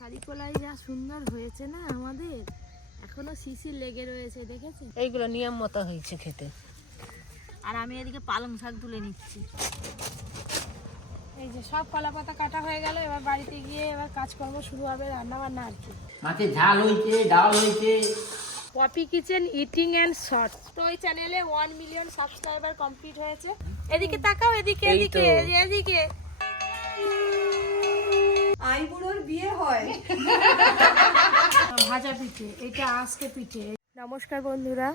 আষাঢ়ি কলাই যা সুন্দর হয়েছে না আমাদের এখনও শিশির লেগে রয়েছে দেখেছেন? এইগুলো নিয়ম মতো হয়েছে খেতে। আর আমি এদিকে পালং শাক তুলে নিচ্ছি। এই যে সব কলা পাতা কাটা হয়ে গেল এবার বাড়িতে গিয়ে এবার কাজকর্ম শুরু হবে রান্না বান্না আর কি। মাছের ঝাল হয়েছে ডাল হয়েছে। Poppy kitchen eating and shorts. তো ওই চ্যানেলে ওয়ান মিলিয়ন সাবস্ক্রাইবার কমপ্লিট হয়েছে। এদিকে তাকাও এদিকে এই এদিকে। তো। এদিকে ভাজা পিঠে এটা আজকে পিঠে। নমস্কার বন্ধুরা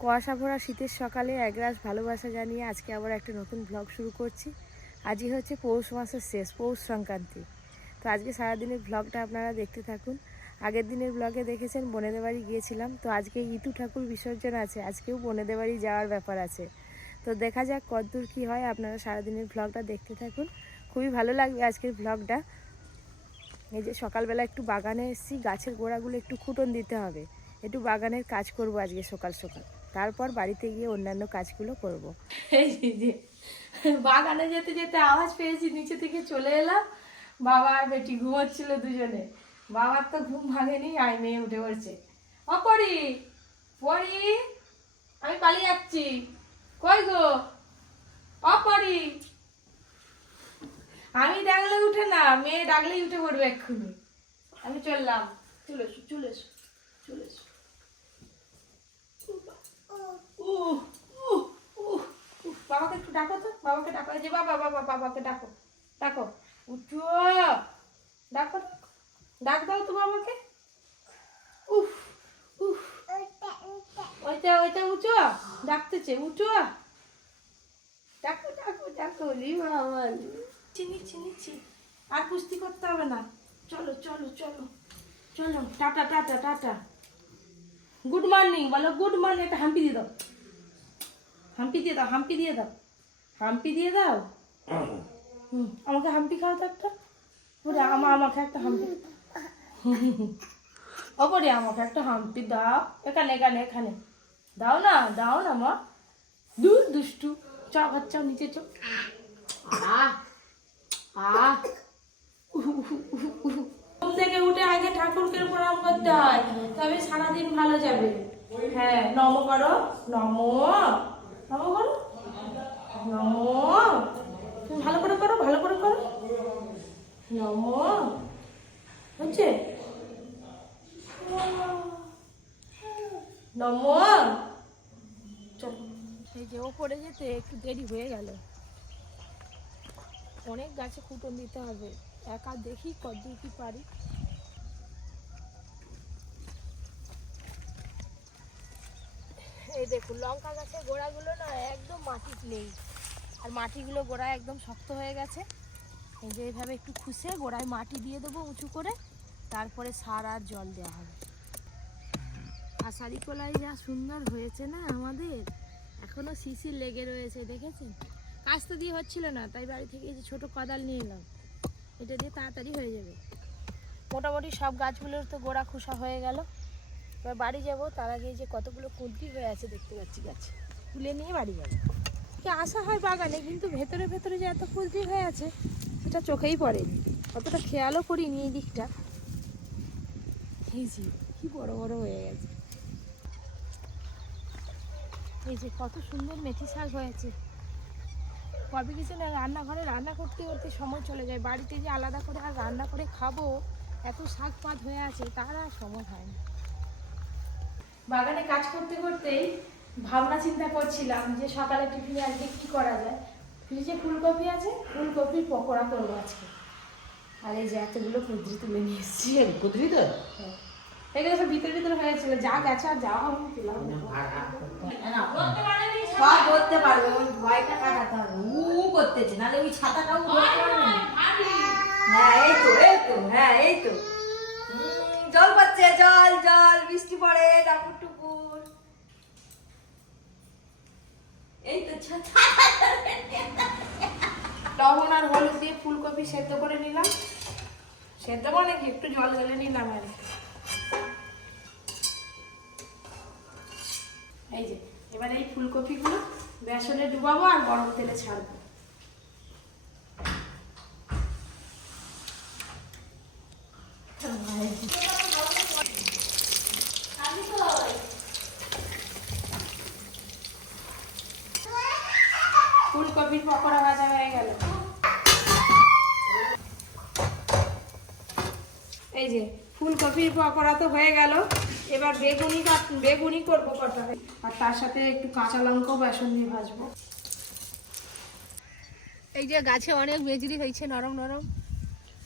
কুয়াশা ভরা শীতের সকালে একরাশ ভালোবাসা জানিয়ে আজকে আবার একটা নতুন ব্লগ শুরু করছি। আজই হচ্ছে পৌষ মাসের শেষ পৌষ সংক্রান্তি। তো আজকে সারাদিনের ব্লগটা আপনারা দেখতে থাকুন। আগের দিনের ব্লগে দেখেছেন বনেদের বাড়ি গিয়েছিলাম। তো আজকে ইতু ঠাকুর বিসর্জন আছে আজকেও বনেদের বাড়ি যাওয়ার ব্যাপার আছে। তো দেখা যাক কতদূর কী হয় আপনারা সারাদিনের ব্লগটা দেখতে থাকুন। খুবই ভালো লাগবে আজকের ব্লগটা এই যে সকালবেলা একটু বাগানে এসেছি, গাছের গোড়াগুলো একটু খুঁটন দিতে হবে। একটু বাগানের কাজ করব আজকে সকাল সকাল। তারপর বাড়িতে গিয়ে অন্যান্য কাজগুলো করব। বাগানে যেতে যেতে আওয়াজ পেয়েছি, নিচে থেকে চলে এলাম। বাবা আর বেটি ঘুমাচ্ছিল দুজনে। বাবার তো ঘুম ভাঙেনি, আর মেয়ে উঠে পড়ছে। পড়ি পড়ি আমি পালিয়ে যাচ্ছি। কই গো? পড়ি আমি ডাকলে উঠে না, মেয়ে ডাকলেই উঠে পড়বে এক্ষুনি। আমি চললাম। চলে এসো চলে এসো চলে এসো। বাবাকে একটু ডাকো তো, বাবাকে ডাকো। যে বাবা বাবা বাবাকে ডাকো ডাকো। উঠো, ডাকো ডাকো। দাও তো বাবাকে। উফ উফ। ওইটা ওইটা উঠো, ডাকতেছে, উঠো। ডাকো ডাকো ডাকো লি বাবা। নিচ্ছি নিচ্ছি নিচ্ছি আর কুস্তি করতে হবে না। চলো চলো চলো চলো। Tata tata tata. Good morning বলো গুড মর্নিং একটা হাম্পি দিয়ে দাও। হাম্পি দিয়ে দাও, হাম্পি দিয়ে দাও। হাম্পি দিয়ে দাও? হুম, আমাকে হাম্পি খাওয়া তো একটা? ওরে, আমা, আমাকে একটা হাম্পি। ওপরে আমাকে একটা হাম্পি দাও। এখানে এখানে এখানে। দাও না দাও না, মা। দূর দুষ্টু। চ বাচ্চাও নিচে চ। আহ। ঘুম থেকে উঠে আগে ঠাকুরকে প্রণাম করতে হয়, তবে সারাদিন ভালো যাবে। হ্যাঁ নম করো, নম নম করো, নম। ভালো করে করো, ভালো করে করো। নম। হচ্ছে? নম। চলো, এই যে ওপরে যেতে একটু দেরি হয়ে গেল। অনেক গাছে কুটন দিতে হবে। একা দেখি কতদূর কি পারি। এই দেখুন, লঙ্কা গাছের গোড়াগুলো না একদম মাটি নেই। আর মাটিগুলো গোড়া একদম শক্ত হয়ে গেছে। এই যে এইভাবে একটু খুশে গোড়ায় মাটি দিয়ে দেবো উঁচু করে। তারপরে সার আর জল দেওয়া হবে। আষাঢ়ি কলাই যা সুন্দর হয়েছে না আমাদের? এখনও শিশির লেগে রয়েছে, দেখেছেন? কাজটা দিয়ে হচ্ছিল না, তাই বাড়ি থেকে এই যে ছোটো কোদাল নিয়ে এলাম। এটা দিয়ে তাড়াতাড়ি হয়ে যাবে। মোটামুটি সব গাছগুলোর তো গোড়া খোসা হয়ে গেল। এবার বাড়ি যাব, তার আগে যে কতগুলো কুঁদরি হয়ে আছে দেখতে পাচ্ছি গাছ। তুলে নিয়ে বাড়ি যাব। কি আসা হয় বাগানে, কিন্তু ভেতরে ভেতরে যে এত কুঁদরি হয়ে আছে, সেটা চোখেই পড়েনি। অতটা খেয়ালও করিনি এই দিকটা। এই যে, কি বড় বড় হয়ে গেছে। এই যে কত সুন্দর মেথি শাক হয়েছে। কবে কিছু না রান্নাঘরে রান্না করতে করতে সময় চলে যায়। বাড়িতে যে আলাদা করে আর রান্না করে খাব এত শাক পাত হয়ে আছে তার আর সময় হয় না। বাগানে কাজ করতে করতেই ভাবনা চিন্তা করছিলাম যে সকালে টিফিনে আজকে কী করা যায়। ফ্রিজে ফুলকপি আছে ফুলকপির পকোড়া করব আজকে। আর এই যে এতগুলো কুদ্রি তুলে নিয়ে এসেছি। কুদরি তো? হ্যাঁ। এগুলো সব ভিতরে ভিতরে হয়েছিল যা গেছে আর যাওয়া আমি পেলাম না। সব করতে পারবে ওই ভয়টা কাটাতে হবে। উ করতেছে নাহলে ওই ছাতাটাও ধরতে পারবে না। হ্যাঁ এই তো এই তো হ্যাঁ এই তো। জল পড়ছে জল জল বৃষ্টি পড়ে টাপুর টুপুর এই তো ছাতা লবণ আর হলুদ দিয়ে ফুলকপি সেদ্ধ করে নিলাম। সেদ্ধ মানে কি? একটু জল গেলে নিলাম আর কি। এই যে এবার এই ফুলকপিগুলো বেসনে ডুবাবো আর গরম তেলে ছাড়বো ফুলকপির পকোড়া ভাজা হয়ে গেল এই যে ফুলকপির পকোড়া তো হয়ে গেল। এবার বেগুনি বেগুনি করব কটা। আর তার সাথে একটু কাঁচা লঙ্কাও বেসন দিয়ে ভাজবো। এই যে গাছে অনেক মেজরি হয়েছে, নরম নরম।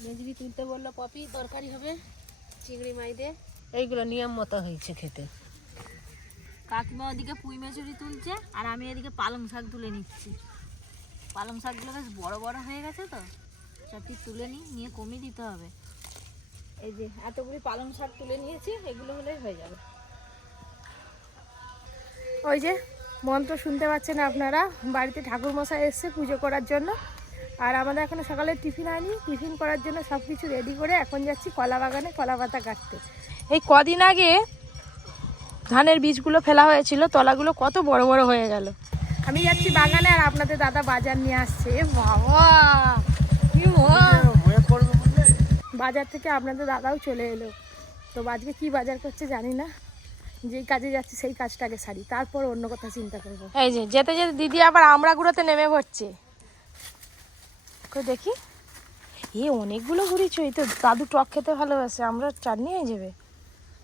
মেজরি তুলতে বলল পপি, তরকারি হবে চিংড়ি মাই দিয়ে এইগুলো নিয়ম মতো হয়েছে খেতে। কাকিমা ওদিকে পুঁই মেচুরি তুলছে, আর আমি এদিকে পালং শাক তুলে নিচ্ছি। পালং শাকগুলো বেশ বড় বড় হয়ে গেছে তো সবটি তুলে নিই, নিয়ে কমিয়ে দিতে হবে। এই যে এতগুলি পালং শাক তুলে নিয়েছি, এগুলো হলেই হয়ে যাবে। ওই যে, মন্ত্র শুনতে পাচ্ছেন আপনারা? বাড়িতে ঠাকুর মশাই এসছে পুজো করার জন্য। আর আমাদের এখনও সকালে টিফিন আনি টিফিন করার জন্য সব কিছু রেডি করে এখন যাচ্ছি কলা বাগানে কলা পাতা কাটতে। এই কদিন আগে ধানের বীজগুলো ফেলা হয়েছিল, তলাগুলো কত বড় বড় হয়ে গেল। আমি যাচ্ছি বাগানে আর আপনাদের দাদা বাজার নিয়ে আসছে। বাবা! কি। বাজার থেকে আপনাদের দাদাও চলে এলো। তো আজকে কি বাজার করছে জানি না। যেই কাজে যাচ্ছি সেই কাজটাকে সারি। তারপর অন্য কথা চিন্তা করব। এই যে যেতে যেতে দিদি আবার আমরা আমড়াগুলোতে নেমে পড়ছে। দেখি। এ অনেকগুলো ঘুরিয়েছ এই তো। দাদু টক খেতে ভালোবাসে আমরা চাটনি হয়ে যাবে।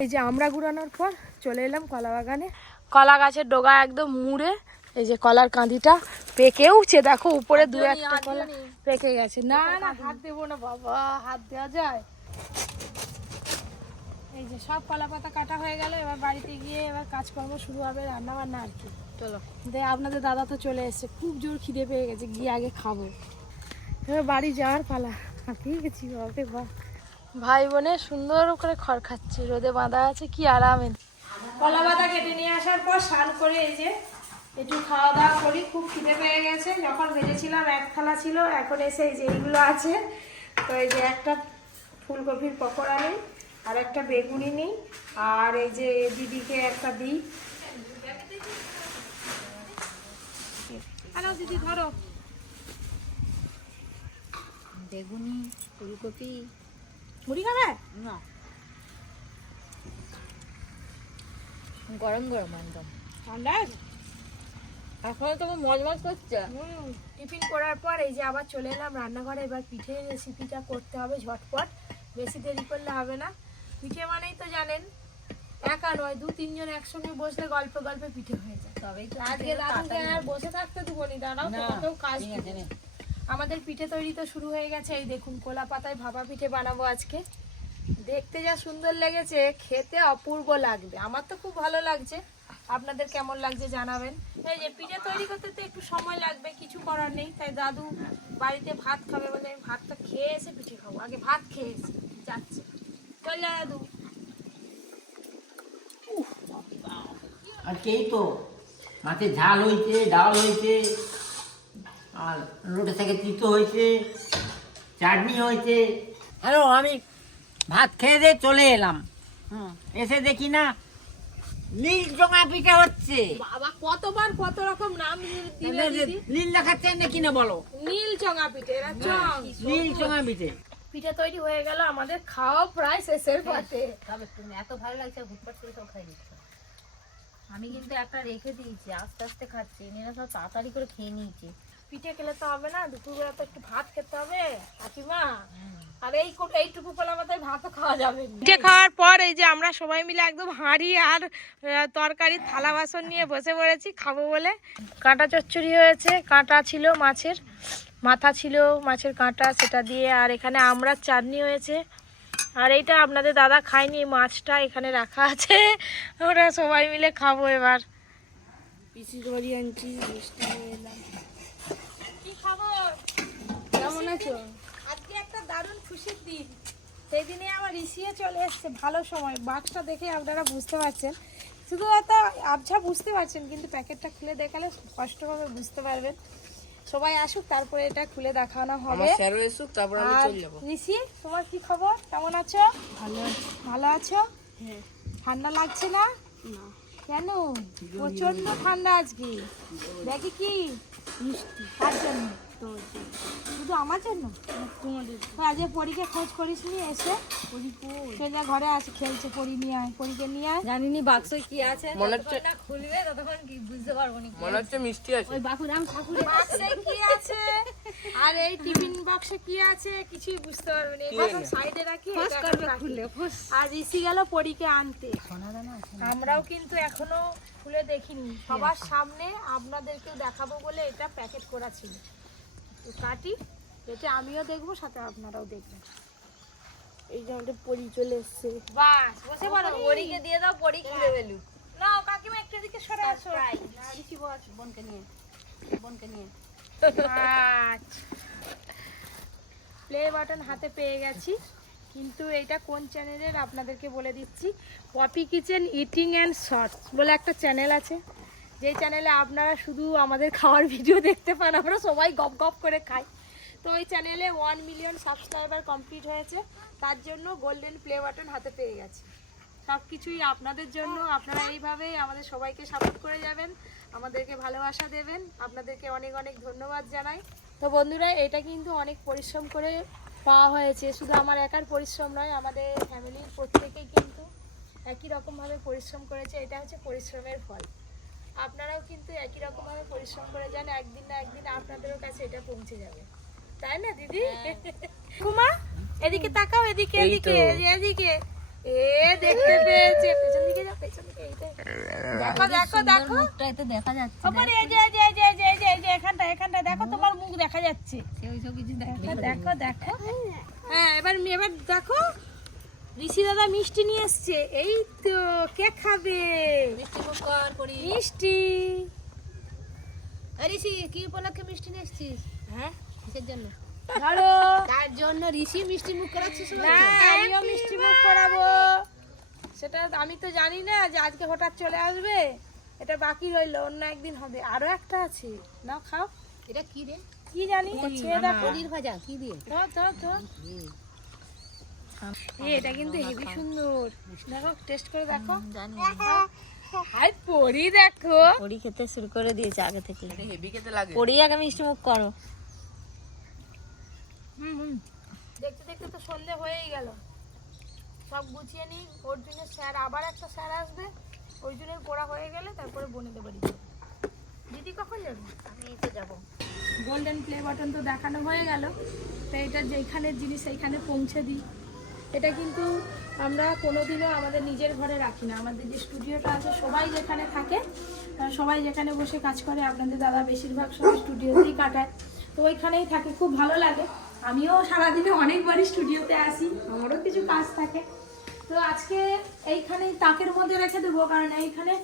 এই যে আমরা ঘুরানোর পর চলে এলাম কলা বাগানে কলা গাছের ডগা একদম মুড়ে এই যে কলার কাঁদিটা পেকে উঠছে দেখো উপরে দু একটা কলা পেকে গেছে। না না হাত দেবো না বাবা হাত দেওয়া যায়। এই যে সব কলা পাতা কাটা হয়ে গেল এবার বাড়িতে গিয়ে এবার কাজকর্ম শুরু হবে রান্না বান্না আর কি। চলো। দে আপনাদের দাদা তো চলে এসেছে খুব জোর খিদে পেয়ে গেছে গিয়ে আগে খাব। এবার বাড়ি যাওয়ার পালা। হাঁপিয়ে গেছি বাপরে বা ভাই বোনে সুন্দর করে খড় খাচ্ছে রোদে বাঁধা আছে কি আরামে কলা পাতা কেটে নিয়ে আসার পর স্নান করে এই যে একটু খাওয়া দাওয়া করি খুব খিদে পেয়ে গেছে। যখন ভেজেছিলাম এক থালা ছিল এখন এসে এই যে এইগুলো আছে তো এই যে একটা ফুলকপির পকোড়া নিই আর একটা বেগুনি নিই আর এই যে দিদিকে একটা দিই। হ্যালো দিদি ধরো। বেগুনি ফুলকপি। মুড়ি খাবে? না। গরম গরম একদম। ঠান্ডা আছে? এখন তো মজমজ করছে। হুম, টিফিন করার পর এই যে আবার চলে এলাম রান্নাঘরে এবার পিঠে রেসিপিটা করতে হবে ঝটপট। বেশি দেরি করলে হবে না। পিঠে মানেই তো জানেন একা নয় দু তিনজন একসঙ্গে বসলে গল্প গল্পে পিঠে হয়ে যায়। তবেই তো আজকে আর বসে থাকতে দেবো নি দাঁড়াও তোমাকেও কাজ আমাদের পিঠে তৈরি তো শুরু হয়ে গেছে এই দেখুন কোলা পাতায় ভাপা পিঠে বানাবো আজকে। দেখতে যা সুন্দর লেগেছে খেতে অপূর্ব লাগবে। আমার তো খুব ভালো লাগছে। আপনাদের কেমন লাগছে জানাবেন। এই যে পিঠে তৈরি করতে তো একটু সময় লাগবে কিছু করার নেই। তাই দাদু বাড়িতে ভাত খাবে বলে আমি ভাতটা খেয়ে এসে পিঠে খাব। আগে ভাত খেয়ে এসে যাচ্ছে। চল যা দাদু। আর কেই তো? মাছের ঝাল হয়েছে ডাল হয়েছে আর রোটে থেকে তিতো হয়েছে চাটনি হয়েছে হ্যালো আমি ভাত খেয়ে দিয়ে চলে এলাম। হুম এসে দেখি না নীল পিঠে হচ্ছে। বাবা কতবার কত রকম নাম দিলে দিদি? নীল দেখাচ্ছে নাকি না বলো? নীল চঙা পিঠে এরা চং নীল জমা পিঠে। পিঠে তৈরি হয়ে গেল আমাদের খাওয়া প্রায় শেষের পথে। তবে তুমি এত ভালো লাগছে হুটপাট করে সব খাই দিচ্ছ। আমি কিন্তু একটা রেখে দিয়েছি আস্তে আস্তে খাচ্ছি। এনারা সব তাড়াতাড়ি করে খেয়ে নিয়েছে। পিঠে খেলে তো হবে না দুপুরবেলা তো একটু ভাত খেতে হবে কাকিমা। আর এই এইটুকু মাথায় ভাতও খাওয়া যাবে পিঠে খাওয়ার পর এই যে আমরা সবাই মিলে একদম হাঁড়ি আর থালা বাসন নিয়ে বসে পড়েছি খাব বলে। কাঁটা চচ্চড়ি হয়েছে কাঁটা ছিল মাছের মাথা ছিল মাছের কাঁটা সেটা দিয়ে আর এখানে আমরা চাটনি হয়েছে। আর এইটা আপনাদের দাদা খায়নি মাছটা এখানে রাখা আছে আমরা সবাই মিলে খাব এবার। পিসির বাড়ি আনছি খবর কেমন আছো? আজকে একটা দারুণ খুশির দিন। সেই দিনে আমার রিসিয়ে চলে এসছে ভালো সময়। বাক্সটা দেখে আপনারা বুঝতে পারছেন। শুধু এত আবঝা বুঝতে পারছেন কিন্তু প্যাকেটটা খুলে দেখালে স্পষ্টভাবে বুঝতে পারবেন। সবাই আসুক তারপরে এটা খুলে দেখানো হবে। ঋষি তোমার কি খবর? কেমন আছো? ভালো ভালো আছো? ঠান্ডা লাগছে না? কেন? প্রচণ্ড ঠান্ডা আজকে। দেখি কি? মিষ্টি কার জন্য। শুধু আমার জন্য? তোমাদের আজকে পরীকে খোঁজ করিস নি এসে। সোজা ঘরে আছে খেলছে পরি নিয়ে আয় পরীকে নিয়ে আয়। জানিনি বাক্স কি আছে যতক্ষণ না খুলবে ততক্ষণ কি বুঝতে পারব না মনে হচ্ছে মিষ্টি আছে। ওই বাপুরাম ঠাকুরের বাক্সে কি আছে? আর এই টিফিন বক্সে কি আছে? কিছুই বুঝতে পারবে না। এরকম সাইডে রাখি এটা এখন রাখি। আর ঋষি গেল পরীকে আনতে। আমরাও কিন্তু এখনও খুলে দেখিনি। সবার সামনে আপনাদেরকেও দেখাবো বলে এটা প্যাকেট করা ছিল। কাটি এটা আমিও দেখব সাথে আপনারাও দেখবেন। এই যে আমাদের পরি চলে এসছে। বাস বসে পড়ো পরীকে দিয়ে দাও পরি খুলে ফেলুক। না কাকিমা একটু দিকে সরে আসো। ঋষি বস বোনকে নিয়ে। বোনকে নিয়ে। প্লে বাটন হাতে পেয়ে গেছি। কিন্তু এটা কোন চ্যানেলের আপনাদেরকে বলে দিচ্ছি। Poppy kitchen eating and shorts বলে একটা চ্যানেল আছে। যেই চ্যানেলে আপনারা শুধু আমাদের খাওয়ার ভিডিও দেখতে পান, আমরা সবাই গপ গপ করে খাই। তো ওই চ্যানেলে ওয়ান মিলিয়ন সাবস্ক্রাইবার কমপ্লিট হয়েছে। তার জন্য গোল্ডেন প্লে বাটন হাতে পেয়ে গেছে। সব কিছুই আপনাদের জন্য। আপনারা এইভাবেই আমাদের সবাইকে সাপোর্ট করে যাবেন, আমাদেরকে ভালোবাসা দেবেন। আপনাদেরকে অনেক অনেক ধন্যবাদ জানাই। তো বন্ধুরা, এটা কিন্তু অনেক পরিশ্রম করে পাওয়া হয়েছে। শুধু আমার একার পরিশ্রম নয়, আমাদের ফ্যামিলির প্রত্যেকেই কিন্তু একই রকমভাবে পরিশ্রম করেছে। এটা হচ্ছে পরিশ্রমের ফল। আপনারাও কিন্তু একই রকমভাবে পরিশ্রম করে যান একদিন না একদিন আপনাদেরও কাছে এটা পৌঁছে যাবে। তাই না দিদি? কুমা এদিকে তাকাও এদিকে এদিকে এদিকে এ দেখতে পেয়েছে। পেছন দিকে যাও পেছন দিকে দেখ। দেখো দেখো দেখো। মুখটা এতে দেখা যাচ্ছে আবার এই যে এই যে এই যে এই যে এই যে যে এখানটা এখানটা দেখো তোমার মুখ দেখা যাচ্ছে। ওইসব কিছু দেখবে দেখো। দেখো হ্যাঁ এবার এবার দেখো। ঋষি দাদা মিষ্টি নিয়ে এসছে। এই তো কে খাবে? মিষ্টি মুখ কর করি। মিষ্টি। আরে ঋষি কি উপলক্ষে মিষ্টি নিয়ে এসছিস? হ্যাঁ? কিসের জন্য? ধরো। তার জন্য ঋষি মিষ্টি মুখ করাচ্ছিস না আমিও মিষ্টি মুখ করাবো। সেটা আমি তো জানি না যে আজকে হঠাৎ চলে আসবে। এটা বাকি রইল অন্য একদিন হবে। আরও একটা আছে। নাও খাও। এটা কি রে? কি জানি? ভাজা কি দিয়ে? ধর ধর ধর। এটা কিন্তু হেভি সুন্দর। দেখো টেস্ট করে দেখো। জানি। আই পরি দেখো। পরী খেতে শুরু করে দিয়েছে আগে থেকে। হেভি খেতে লাগে। পরী আগে মিষ্টি মুখ করো। হুম হুম। দেখতে দেখতে তো সন্ধে হয়েই গেল। সব গুছিয়ে নিই। অর্জুনের স্যার আবার একটা স্যার আসবে। অর্জুনের পড়া হয়ে গেলে তারপরে বনেতে বাড়ি যাব। দিদি কখন যাবে? আমি তো যাব। গোল্ডেন প্লে বাটন তো দেখানো হয়ে গেল। তো এটা যেখানের জিনিস সেইখানে পৌঁছে দিই। এটা কিন্তু আমরা কোনোদিনও আমাদের নিজের ঘরে রাখি না। আমাদের যে স্টুডিওটা আছে, সবাই যেখানে থাকে সবাই যেখানে বসে কাজ করে, আপনাদের দাদা বেশিরভাগ সবাই স্টুডিওতেই কাটায়। তো ওইখানেই থাকে, খুব ভালো লাগে। আমিও সারাদিনে অনেকবারই স্টুডিওতে আসি, আমারও কিছু কাজ থাকে। তো আজকে এইখানেই তাকের মধ্যে রেখে দেবো, কারণ এইখানে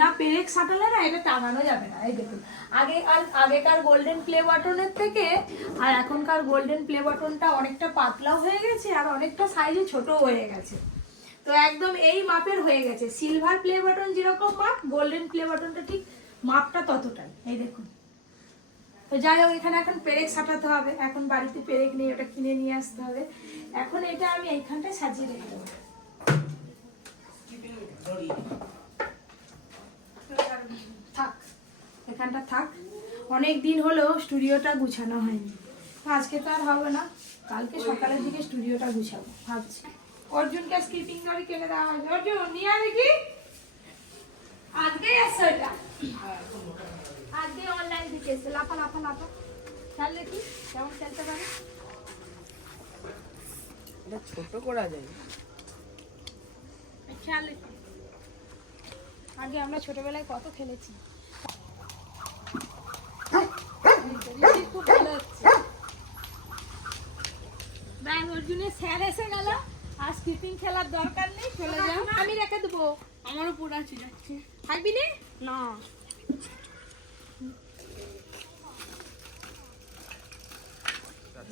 না পেরেক সাটালে না এটা টাঙানো যাবে না। এই দেখুন, আগে আর আগেকার গোল্ডেন প্লে বাটনের থেকে আর এখনকার গোল্ডেন প্লে বাটনটা অনেকটা পাতলাও হয়ে গেছে আর অনেকটা সাইজে ছোট হয়ে গেছে। তো একদম এই মাপের হয়ে গেছে। সিলভার প্লে বাটন যেরকম মাপ গোল্ডেন প্লে বাটনটা ঠিক মাপটা ততটাই। এই দেখুন। তো যাই হোক, এখানে এখন পেরেক সাটাতে হবে। এখন বাড়িতে পেরেক নেই, ওটা কিনে নিয়ে আসতে হবে। এখন এটা আমি এইখানটায় সাজিয়ে রেখে দেবো। থাক এখানটা থাক। অনেক দিন হলো স্টুডিওটা গুছানো হয়নি। আজকে তো আর হবে না কালকে সকালের দিকে স্টুডিওটা গুছাবো ভাবছি। অর্জুনকে স্কিপিং করে কেটে দেওয়া হয়েছে অর্জুন নিয়ে দেখি। আজকেই আসছে এটা। আজকে অনলাইন থেকে এসছে লাফা লাফা লাফা। খেল দেখি কেমন খেলতে পারে। ছোট করা যায়। খেয়াল রেখো। আগে আমরা ছোটবেলায় কত খেলেছি। খুব ভালো হচ্ছে। দেখ, অর্জুনের স্যার এসে গেল। আর স্কিপিং খেলার দরকার নেই চলে যাও। আমি রেখে দেবো। আমারও পুরা যাচ্ছে থাকবি নে? না।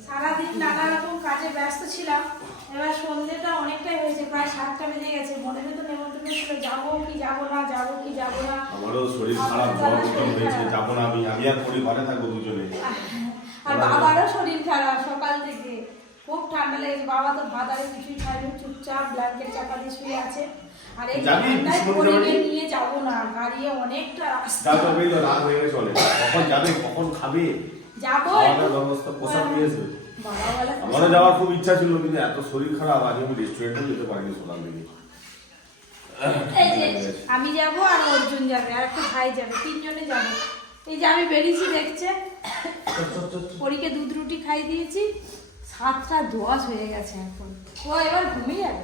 সারাদিন নানা রকম কাজে ব্যস্ত ছিলাম। এবার সন্ধ্যেটা অনেকটাই হয়েছে প্রায় সাতটা বেজে গেছে। মনে তো নেমন্তন্ন ছিল যাব কি যাব না যাব কি যাব না। আমারও শরীর খারাপ জ্বর হয়েছে যাব না আমি আমি আর পরি ঘরে থাকব দুজনে। আর বাবারও শরীর খারাপ সকাল থেকে। খুব ঠান্ডা লেগেছে বাবা তো কিছুই চুপচাপ ব্ল্যাঙ্কেট চাপা দিয়ে শুয়ে আছে। আর এই ঠান্ডায় বিস্কুট নিয়ে যাব না গাড়িয়ে অনেকটা রাস্তা। যা তো রাত হয়ে চলে কখন যাবে কখন খাবে? যাব। দাওয়ার ব্যবস্থা পোশাক আমারও যাওয়ার খুব ইচ্ছা ছিল কিন্তু এত শরীর খারাপ আজ আমি রেস্টুরেন্টে যেতে পারিনি সকাল থেকে আমি যাব আর অর্জুন যাবে, আর একটা ভাই যাবে, তিনজনে যাব। এই যে আমি বেরিয়েছি, দেখছে? পরীকে দুধ রুটি খাই দিয়েছি, সাতটা দোয়াশ হয়ে গেছে এখন। ও এবার ঘুমিয়ে যাবে।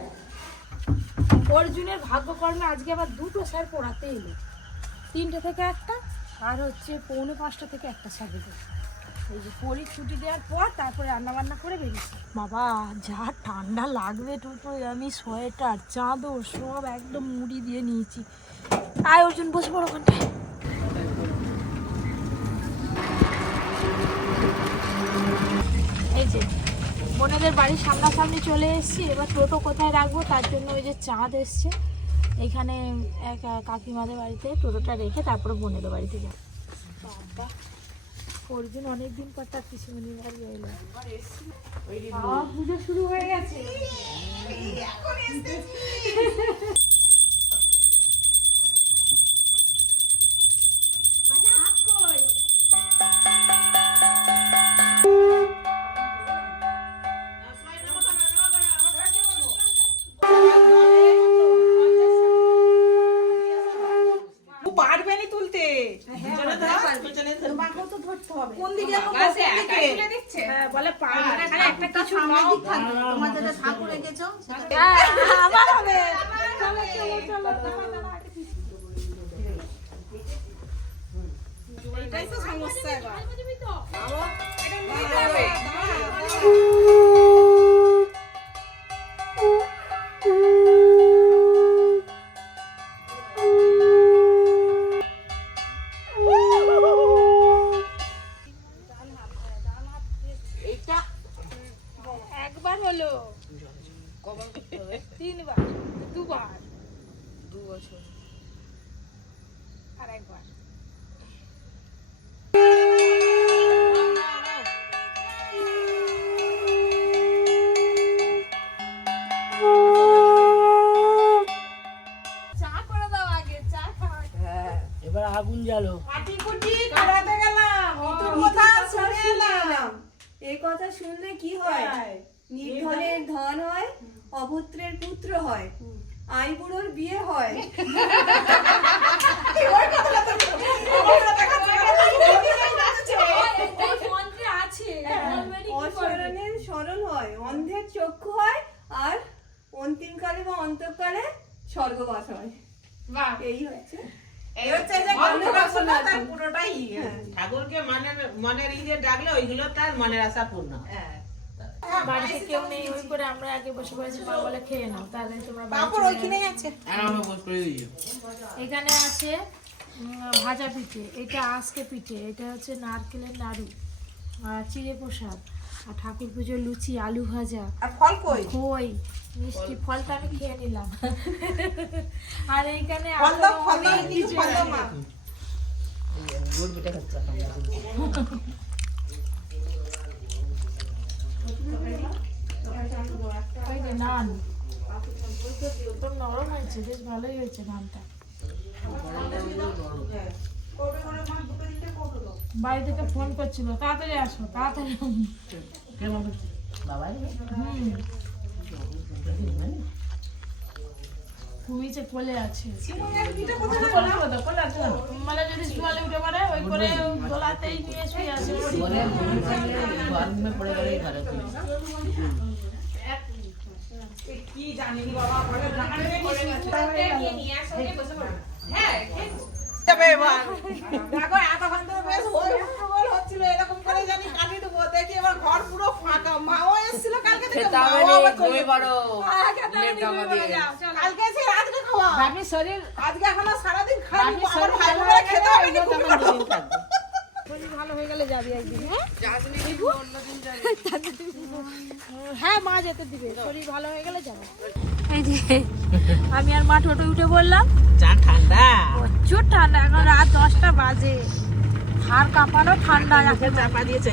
অর্জুনের ভাগ্য করলে আজকে আবার দুটো স্যার পড়াতে এলো তিনটে থেকে একটা, আর হচ্ছে পৌনে পাঁচটা থেকে একটা স্যার এই যে পরি ছুটি দেওয়ার পর তারপরে রান্না বান্না করে বেরিয়েছি। বাবা যা ঠান্ডা লাগবে টোটোয় আমি সোয়েটার চাদর সব একদম মুড়ি দিয়ে নিয়েছি। আয় অর্জুন বসে পড়ো ওখানটায়। এই যে বোনেদের বাড়ির সামনাসামনি চলে এসেছি এবার টোটো কোথায় রাখব? তার জন্য ওই যে চাঁদ এসছে। এখানে এক কাকিমাদের বাড়িতে টোটোটা রেখে তারপরে বোনেদের বাড়িতে যাব। বাবা অর্জুন অনেকদিন পর তার পিসিমণির বাড়ি এলো। বাবা পুজো শুরু হয়ে গেছে। এটাই তো আগুন জ্বালো। কাটিকুটি করাতে গেলাম অত কথা শুনে এলাম। এই কথা শুনলে কি হয়? নির্ধনের ধন হয় অপুত্রের পুত্র হয় আইবুড়োর বিয়ে হয়। অসরণের স্মরণ হয় অন্ধের চক্ষু হয় আর অন্তিমকালে বা অন্তকালে স্বর্গবাস হয়। এই হচ্ছে এই হচ্ছে যে তার পুরোটাই। ঠাকুরকে মনের মনের ইয়ে ডাকলে ওইগুলো তার মনের আশা পূর্ণ। বাড়িতে কেউ নেই ওই করে আমরা আগে বসে পড়েছি মা বলে খেয়ে নাও তাহলে তোমরা বাড়ি ওইখানেই আছে। আর আমরা বোধ করে দিই। এখানে আছে ভাজা পিঠে এটা আজকে পিঠে এটা হচ্ছে নারকেলের নাড়ু আর চিড়ে প্রসাদ আর ঠাকুর পুজোর লুচি আলু ভাজা। আর ফল কই? খই মিষ্টি ফলটা আমি খেয়ে নিলাম। আর এইখানে নান। নরম হয়েছে বেশ ভালোই হয়েছে নানটা। বাড়ি থেকে ফোন করছিল তাড়াতাড়ি আসো তাড়াতাড়ি বাবা হুম। ঘুমিয়েছে কোলে আছে। মানে যদি শুয়ালে উঠে পড়ে ওই করে দোলাতেই নিয়ে শুয়ে আছে। কি জানি বাবা এতক্ষণ বেশ হচ্ছিল এরকম করে জানি কাটি দেবো দেখি এবার ঘর পুরো ফাঁকা। মাও এসেছিল কালকে থেকে। মাও আবার চলে গেলো। হ্যাঁ। কালকে এসে খাওয়া বাপি শরীর আজকে এখন আর সারাদিন খাই বাপি আমার ভাই ভালো বোনেরা খেতে হবে নি, ভালো হয়ে গেলে যাবি একদিন হ্যাঁ? হ্যাঁ মা যেতে দিবে। শরীর ভালো হয়ে গেলে যাবে। এই যে আমি আর মা টোটো উঠে বললাম চা ঠান্ডা। প্রচুর ঠান্ডা এখন রাত দশটা বাজে। হাড় কাঁপানো ঠান্ডা চাপা দিয়েছে